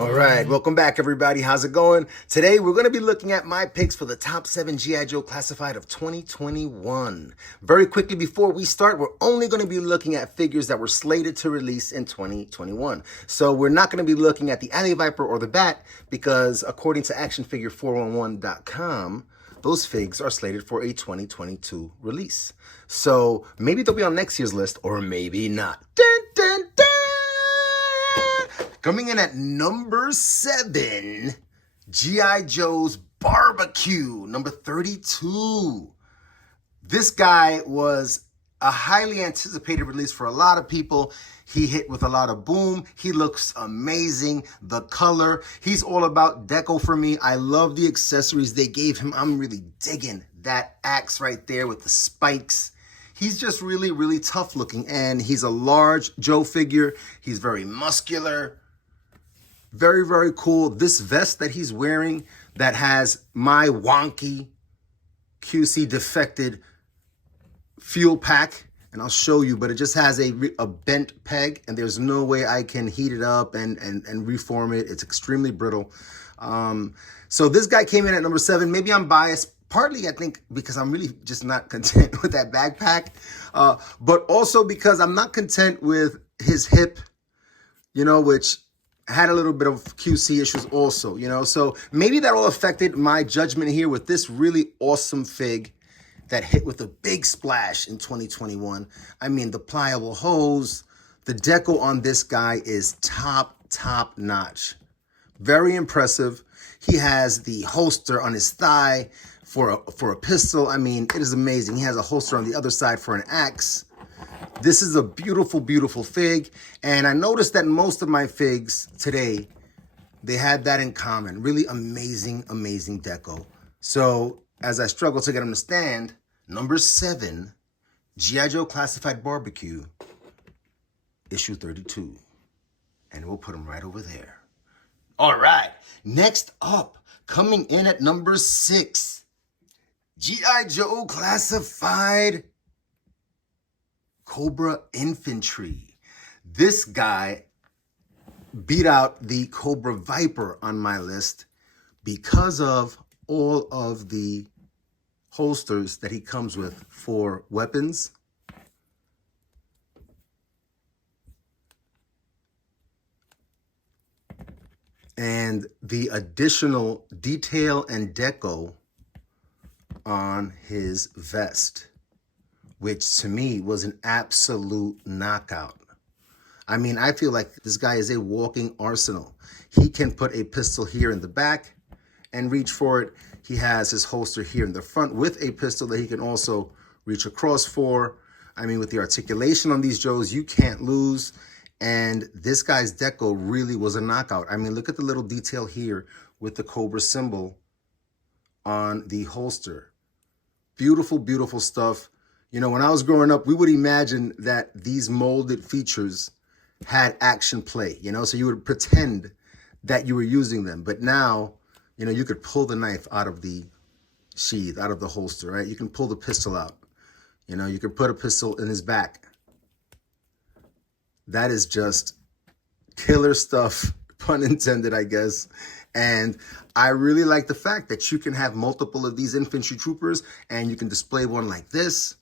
All right, welcome back, everybody. How's it going? Today, we're going to be looking at my picks for the top 7 G.I. Joe Classified of 2021. Very quickly, before we start, we're only going to be looking at figures that were slated to release in 2021. So we're not going to be looking at the Anti-Viper or the Bat because, according to actionfigure411.com, those figs are slated for a 2022 release. So maybe they'll be on next year's list, or maybe not. Dun, dun, dun! Coming in at number 7, G.I. Joe's Barbecue, number 32. This guy was a highly anticipated release for a lot of people. He hit with a lot of boom. He looks amazing. The color, he's all about deco for me. I love the accessories they gave him. I'm really digging that axe right there with the spikes. He's just really, really tough looking, and he's a large Joe figure. He's very muscular. Very, very cool. This vest that he's wearing that has my wonky QC defected fuel pack, and I'll show you, but it just has a bent peg, and there's no way I can heat it up and reform it. It's extremely brittle. So this guy came in at number 7. Maybe I'm biased, partly I think because I'm really just not content with that backpack, but also because I'm not content with his hip, which had a little bit of QC issues also, so maybe that all affected my judgment here with this really awesome fig that hit with a big splash in 2021. I mean, the pliable hose, the deco on this guy is top notch. Very impressive. He has the holster on his thigh for a pistol. I mean, it is amazing. He has a holster on the other side for an axe. This is a beautiful, beautiful fig, and I noticed that most of my figs today, they had that in common. Really amazing, amazing deco. So as I struggle to get them to stand, number 7, G.I. Joe Classified Barbecue, issue 32. And we'll put them right over there. All right, next up, coming in at number 6, G.I. Joe Classified Cobra Infantry. This guy beat out the Cobra Viper on my list because of all of the holsters that he comes with for weapons. And the additional detail and deco on his vest, which to me was an absolute knockout. I mean, I feel like this guy is a walking arsenal. He can put a pistol here in the back and reach for it. He has his holster here in the front with a pistol that he can also reach across for. I mean, with the articulation on these Joes, you can't lose. And this guy's deco really was a knockout. I mean, look at the little detail here with the Cobra symbol on the holster. Beautiful, beautiful stuff. When I was growing up, we would imagine that these molded features had action play, so you would pretend that you were using them. But now, you could pull the knife out of the sheath, out of the holster, right? You can pull the pistol out. You could put a pistol in his back. That is just killer stuff, pun intended, I guess. And I really like the fact that you can have multiple of these infantry troopers, and you can display one like this.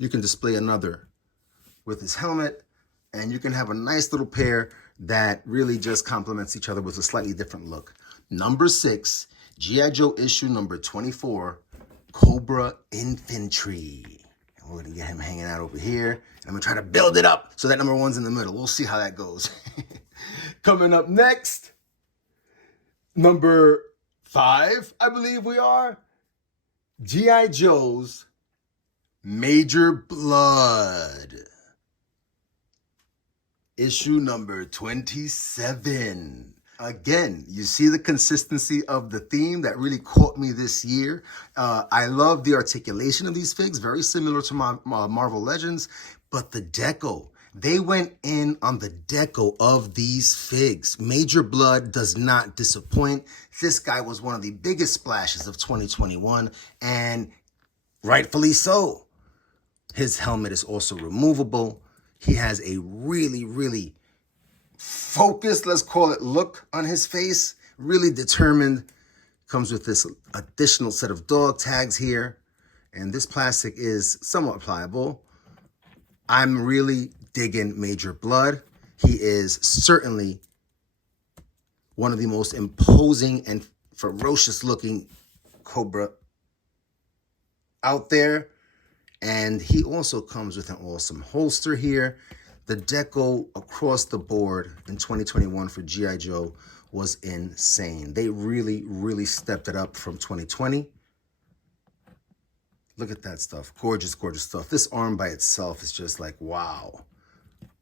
You can display another with his helmet, and you can have a nice little pair that really just complements each other with a slightly different look. Number 6, G.I. Joe issue number 24, Cobra Infantry. And we're going to get him hanging out over here. And I'm going to try to build it up so that number 1's in the middle. We'll see how that goes. Coming up next, number 5, I believe we are, G.I. Joe's Major Blood, issue number 27. Again, you see the consistency of the theme that really caught me this year. I love the articulation of these figs, very similar to my Marvel Legends, but the deco, they went in on the deco of these figs. Major Blood does not disappoint. This guy was one of the biggest splashes of 2021, and rightfully so. His helmet is also removable. He has a really, really focused, let's call it, look on his face. Really determined. Comes with this additional set of dog tags here. And this plastic is somewhat pliable. I'm really digging Major Blood. He is certainly one of the most imposing and ferocious looking Cobra out there. And he also comes with an awesome holster here. The deco across the board in 2021 for G.I. Joe was insane. They really, really stepped it up from 2020. Look at that stuff. Gorgeous, gorgeous stuff. This arm by itself is just like, wow.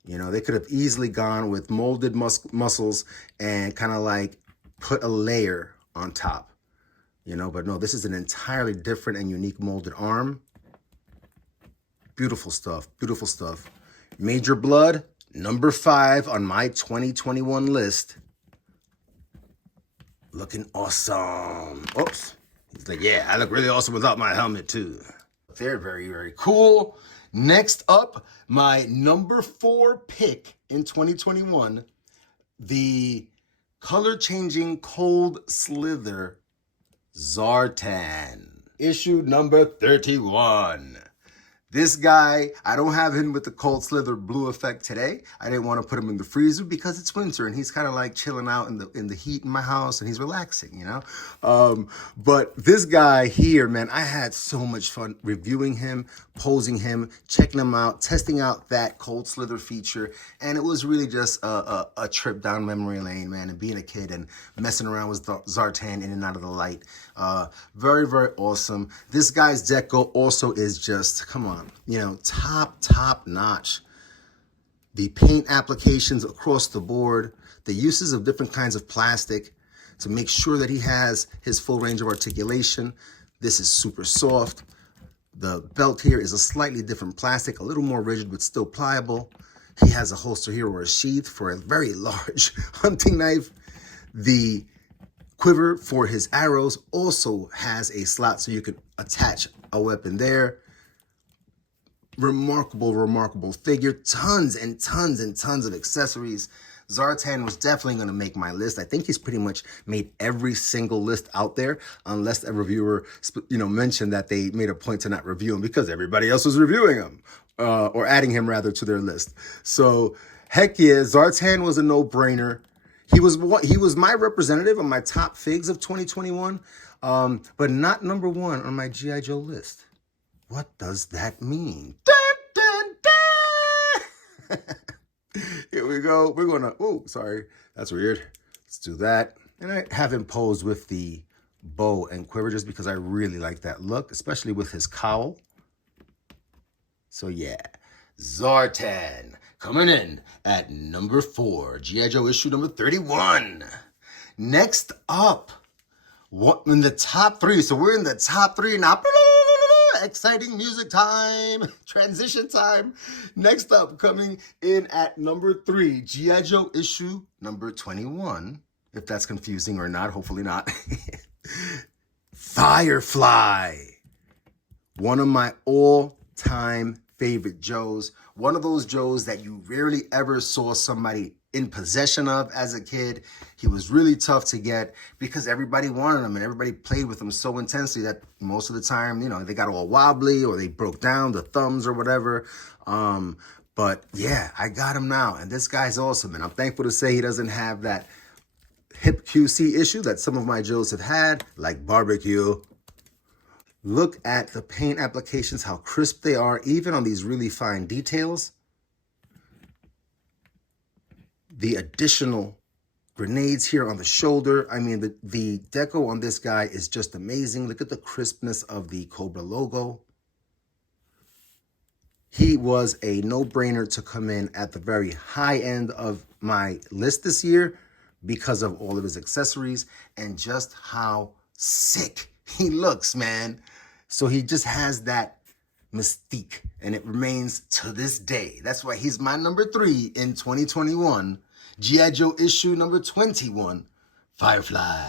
You know, they could have easily gone with molded muscles and kind of like put a layer on top. You know, but no, this is an entirely different and unique molded arm. Beautiful stuff. Beautiful stuff. Major Blood, number 5 on my 2021 list. Looking awesome. Oops. He's like, yeah, I look really awesome without my helmet too. They're very, very cool. Next up, my number 4 pick in 2021, the color-changing Cold Slither Zartan, issue number 31. This guy, I don't have him with the Cold Slither blue effect today. I didn't want to put him in the freezer because it's winter and he's kind of like chilling out in the heat in my house and he's relaxing, you know? But this guy here, man, I had so much fun reviewing him, posing him, checking him out, testing out that Cold Slither feature. And it was really just a trip down memory lane, man, and being a kid and messing around with Zartan in and out of the light. Very, very awesome. This guy's deco also is just, come on, you know, top notch. The paint applications across the board, the uses of different kinds of plastic to make sure that he has his full range of articulation. This is super soft. The belt here is a slightly different plastic, a little more rigid, but still pliable. He has a holster here or a sheath for a very large hunting knife. The quiver for his arrows also has a slot so you can attach a weapon there. Remarkable, remarkable figure. Tons and tons and tons of accessories. Zartan was definitely going to make my list. I think he's pretty much made every single list out there, unless a reviewer, you know, mentioned that they made a point to not review him because everybody else was reviewing him, or adding him rather to their list. So heck yeah, Zartan was a no-brainer. He was my representative on my top figs of 2021, but not number 1 on my G.I. Joe list. What does that mean? Dun, dun, dun. Here we go. We're gonna, oh, sorry, that's weird. Let's do that. And I have him posed with the bow and quiver just because I really like that look, especially with his cowl. So yeah, Zartan coming in at number 4, G.I. Joe issue number 31. Next up, what in the top 3? So we're in the top 3 now. Exciting music time, transition time. Next up, coming in at number 3, G.I. Joe issue number 21. If that's confusing or not, hopefully not. Firefly. One of my all-time favorite Joes. One of those Joes that you rarely ever saw somebody in possession of as a kid. He was really tough to get because everybody wanted him and everybody played with him so intensely that most of the time, you know, they got all wobbly or they broke down the thumbs or whatever. But yeah, I got him now. And this guy's awesome. And I'm thankful to say he doesn't have that hip QC issue that some of my Joes have had, like barbecue. Look at the paint applications, how crisp they are, even on these really fine details. The additional grenades here on the shoulder. I mean, the deco on this guy is just amazing. Look at the crispness of the Cobra logo. He was a no-brainer to come in at the very high end of my list this year because of all of his accessories and just how sick he looks, man. So he just has that mystique, and it remains to this day. That's why he's my number 3 in 2021. G.I. Joe issue number 21, Firefly.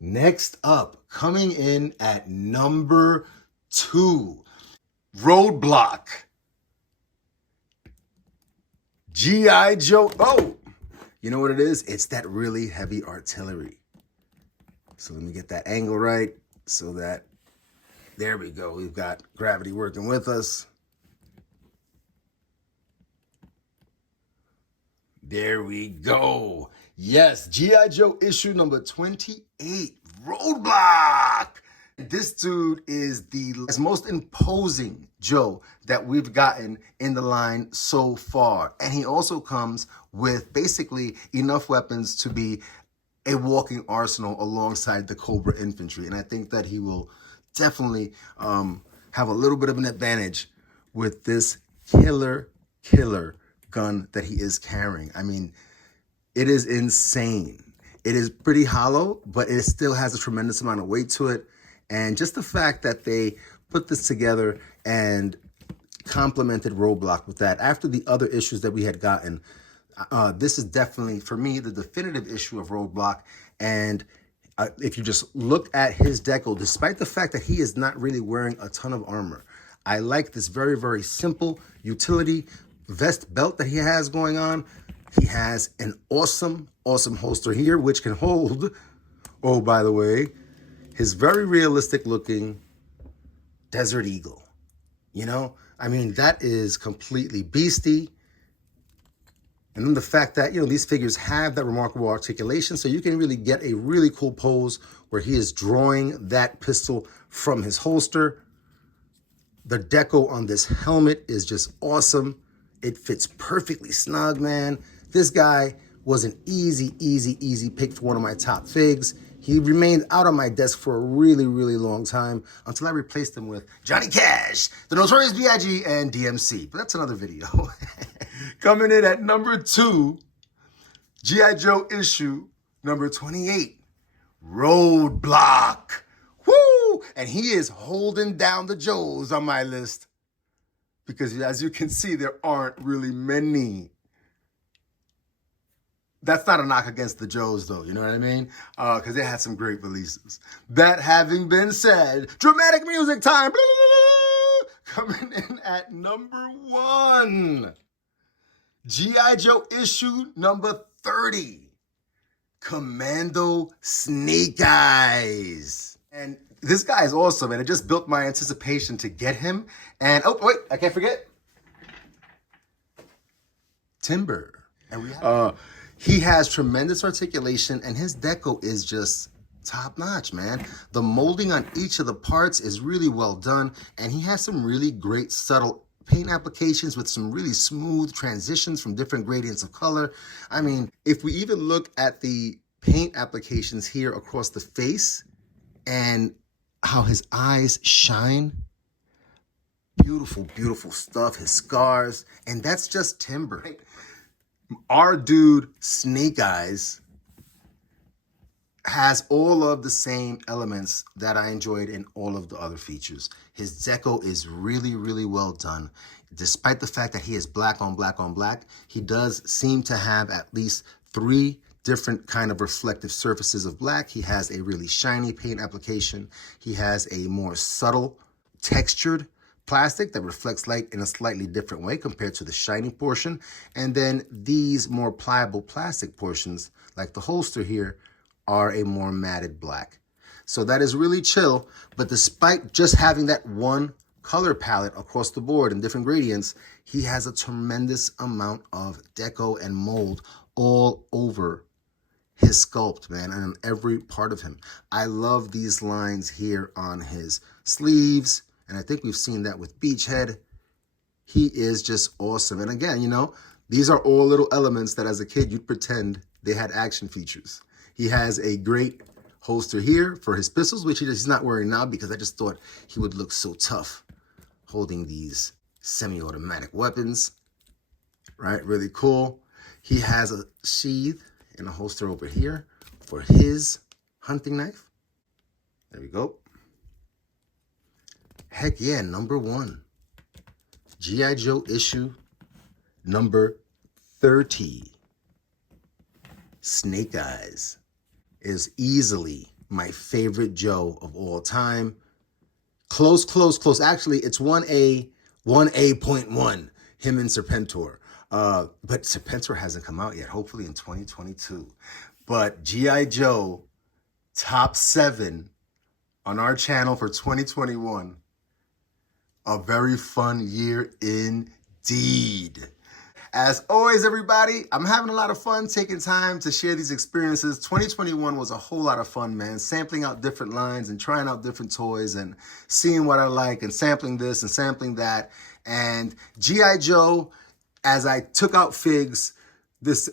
Next up, coming in at number 2, Roadblock. G.I. Joe. Oh, you know what it is? It's that really heavy artillery. So let me get that angle right so that, there we go. We've got gravity working with us. There we go. Yes, G.I. Joe issue number 28, Roadblock. This dude is the most imposing Joe that we've gotten in the line so far. And he also comes with basically enough weapons to be a walking arsenal alongside the Cobra Infantry. And I think that he will definitely have a little bit of an advantage with this killer gun that he is carrying. I mean, it is insane. It is pretty hollow, but it still has a tremendous amount of weight to it. And just the fact that they put this together and complemented Roadblock with that after the other issues that we had gotten, this is definitely, for me, the definitive issue of Roadblock. And if you just look at his deco, despite the fact that he is not really wearing a ton of armor, I like this very simple utility vest belt that he has going on. He has an awesome holster here, which can hold, oh, by the way, his very realistic looking Desert Eagle. You know, I mean, that is completely beastie. And then the fact that, you know, these figures have that remarkable articulation, so you can really get a really cool pose where he is drawing that pistol from his holster. The deco on this helmet is just awesome. It fits perfectly snug, man. This guy was an easy pick for one of my top figs. He remained out on my desk for a really long time until I replaced him with Johnny Cash, the Notorious B.I.G., and DMC. But that's another video. Coming in at number 2, G.I. Joe issue number 28, Roadblock. Woo! And he is holding down the Joes on my list because, as you can see, there aren't really many. That's not a knock against the Joes, though, you know what I mean? Because they had some great releases. That having been said, dramatic music time. Coming in at number 1, G.I. Joe issue number 30, Commando Snake Eyes. And this guy is awesome, and it just built my anticipation to get him. And, oh, wait, I can't forget. Timber. And we have he has tremendous articulation, and his deco is just top-notch, man. The molding on each of the parts is really well done, and he has some really great subtle paint applications with some really smooth transitions from different gradients of color. I mean, if we even look at the paint applications here across the face and how his eyes shine, beautiful stuff, his scars, and that's just timber. Our dude, Snake Eyes, has all of the same elements that I enjoyed in all of the other features. His deco is really well done. Despite the fact that he is black on black, he does seem to have at least 3 different kind of reflective surfaces of black. He has a really shiny paint application. He has a more subtle textured plastic that reflects light in a slightly different way compared to the shiny portion. And then these more pliable plastic portions, like the holster here, are a more matted black. So that is really chill. But despite just having that one color palette across the board in different gradients, he has a tremendous amount of deco and mold all over his sculpt, man, and on every part of him. I love these lines here on his sleeves. And I think we've seen that with Beachhead. He is just awesome. And again, you know, these are all little elements that as a kid, you'd pretend they had action features. He has a great holster here for his pistols, which he's not wearing now because I just thought he would look so tough holding these semi-automatic weapons, right? Really cool. He has a sheath and a holster over here for his hunting knife. There we go. Heck yeah, number 1. G.I. Joe issue number 30. Snake Eyes is easily my favorite Joe of all time. Close. Actually, it's 1A, 1A.1, him and Serpentor. But Serpentor hasn't come out yet, hopefully in 2022. But G.I. Joe top 7 on our channel for 2021. A very fun year indeed. As always, everybody, I'm having a lot of fun taking time to share these experiences. 2021 was a whole lot of fun, man. Sampling out different lines and trying out different toys and seeing what I like and sampling this and sampling that. And G.I. Joe, as I took out figs this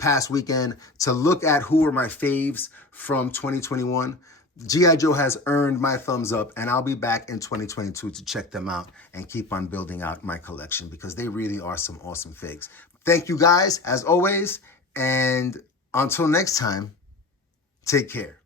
past weekend to look at who were my faves from 2021, G.I. Joe has earned my thumbs up, and I'll be back in 2022 to check them out and keep on building out my collection because they really are some awesome figs. Thank you guys, as always, and until next time, take care.